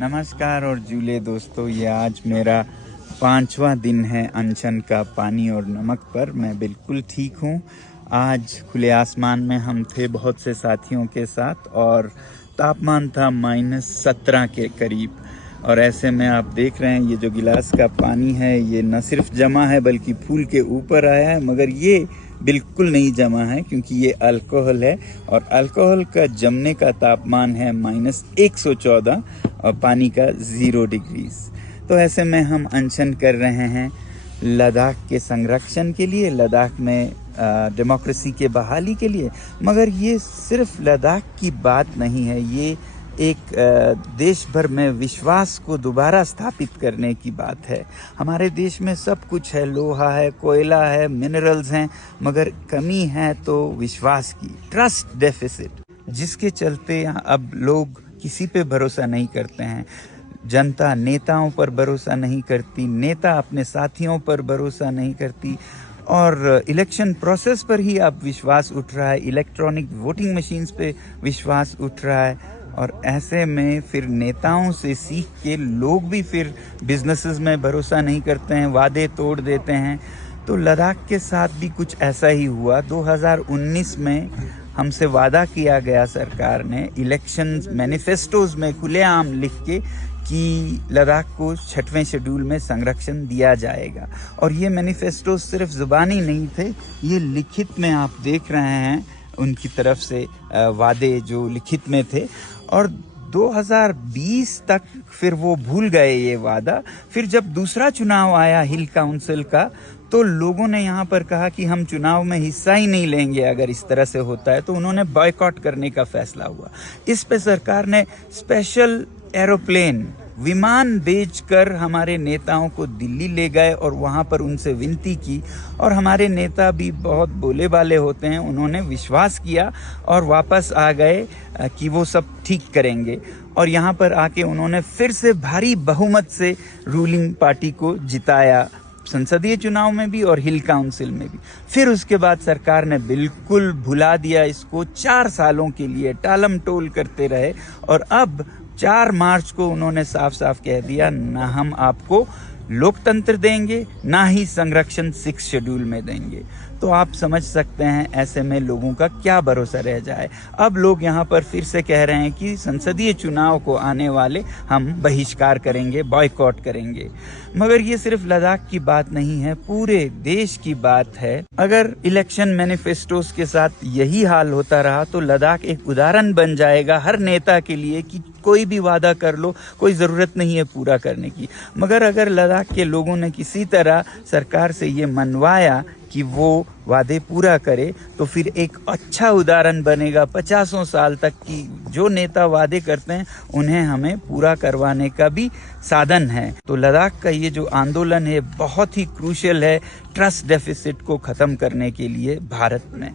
नमस्कार और जूले दोस्तों, ये आज मेरा 5वां दिन है अनशन का पानी और नमक पर। मैं बिल्कुल ठीक हूँ। आज खुले आसमान में हम थे बहुत से साथियों के साथ और तापमान था -17 के करीब। और ऐसे में आप देख रहे हैं ये जो गिलास का पानी है ये न सिर्फ जमा है बल्कि फूल के ऊपर आया है, मगर ये बिल्कुल नहीं जमा है क्योंकि ये अल्कोहल है और अल्कोहल का जमने का तापमान है -114 और पानी का 0 डिग्रीज। तो ऐसे में हम अनशन कर रहे हैं लद्दाख के संरक्षण के लिए, लद्दाख में डेमोक्रेसी के बहाली के लिए। मगर ये सिर्फ लद्दाख की बात नहीं है, ये एक देश भर में विश्वास को दोबारा स्थापित करने की बात है। हमारे देश में सब कुछ है, लोहा है, कोयला है, मिनरल्स हैं, मगर कमी है तो विश्वास की, ट्रस्ट डेफिसिट, जिसके चलते अब लोग किसी पे भरोसा नहीं करते हैं। जनता नेताओं पर भरोसा नहीं करती, नेता अपने साथियों पर भरोसा नहीं करती और इलेक्शन प्रोसेस पर ही अब विश्वास उठ रहा है, इलेक्ट्रॉनिक वोटिंग मशीन्स पे विश्वास उठ रहा है। और ऐसे में फिर नेताओं से सीख के लोग भी फिर बिजनेसेस में भरोसा नहीं करते हैं, वादे तोड़ देते हैं। तो लद्दाख के साथ भी कुछ ऐसा ही हुआ। 2019 में हमसे वादा किया गया सरकार ने इलेक्शन मैनिफेस्टोज में खुलेआम लिख के कि लद्दाख को 6वें शेड्यूल में संरक्षण दिया जाएगा। और ये मैनिफेस्टो सिर्फ जुबानी नहीं थे, ये लिखित में आप देख रहे हैं उनकी तरफ से वादे जो लिखित में थे। और 2020 तक फिर वो भूल गए ये वादा। फिर जब दूसरा चुनाव आया हिल काउंसिल का, तो लोगों ने यहाँ पर कहा कि हम चुनाव में हिस्सा ही नहीं लेंगे अगर इस तरह से होता है, तो उन्होंने बॉयकॉट करने का फैसला हुआ। इस पे सरकार ने स्पेशल एरोप्लेन, विमान भेजकर हमारे नेताओं को दिल्ली ले गए और वहाँ पर उनसे विनती की। और हमारे नेता भी बहुत भोले भाले होते हैं, उन्होंने विश्वास किया और वापस आ गए कि वो सब ठीक करेंगे। और यहाँ पर आके उन्होंने फिर से भारी बहुमत से रूलिंग पार्टी को जिताया, संसदीय चुनाव में भी और हिल काउंसिल में भी। फिर उसके बाद सरकार ने बिल्कुल भुला दिया इसको, 4 सालों के लिए टालम टोल करते रहे। और अब 4 मार्च को उन्होंने साफ साफ कह दिया, ना हम आपको लोकतंत्र देंगे, ना ही संरक्षण 6 शेड्यूल में देंगे। तो आप समझ सकते हैं ऐसे में लोगों का क्या भरोसा रह जाए। अब लोग यहाँ पर फिर से कह रहे हैं कि संसदीय चुनाव को आने वाले हम बहिष्कार करेंगे, बॉयकॉट करेंगे। मगर ये सिर्फ लद्दाख की बात नहीं है, पूरे देश की बात है। अगर इलेक्शन मैनिफेस्टोस के साथ यही हाल होता रहा तो लद्दाख एक उदाहरण बन जाएगा हर नेता के लिए कि कोई भी वादा कर लो, कोई ज़रूरत नहीं है पूरा करने की। मगर अगर लद्दाख के लोगों ने किसी तरह सरकार से ये मनवाया कि वो वादे पूरा करे, तो फिर एक अच्छा उदाहरण बनेगा 50 साल तक की जो नेता वादे करते हैं उन्हें हमें पूरा करवाने का भी साधन है। तो लद्दाख का ये जो आंदोलन है बहुत ही क्रूशियल है ट्रस्ट डेफिसिट को ख़त्म करने के लिए भारत में।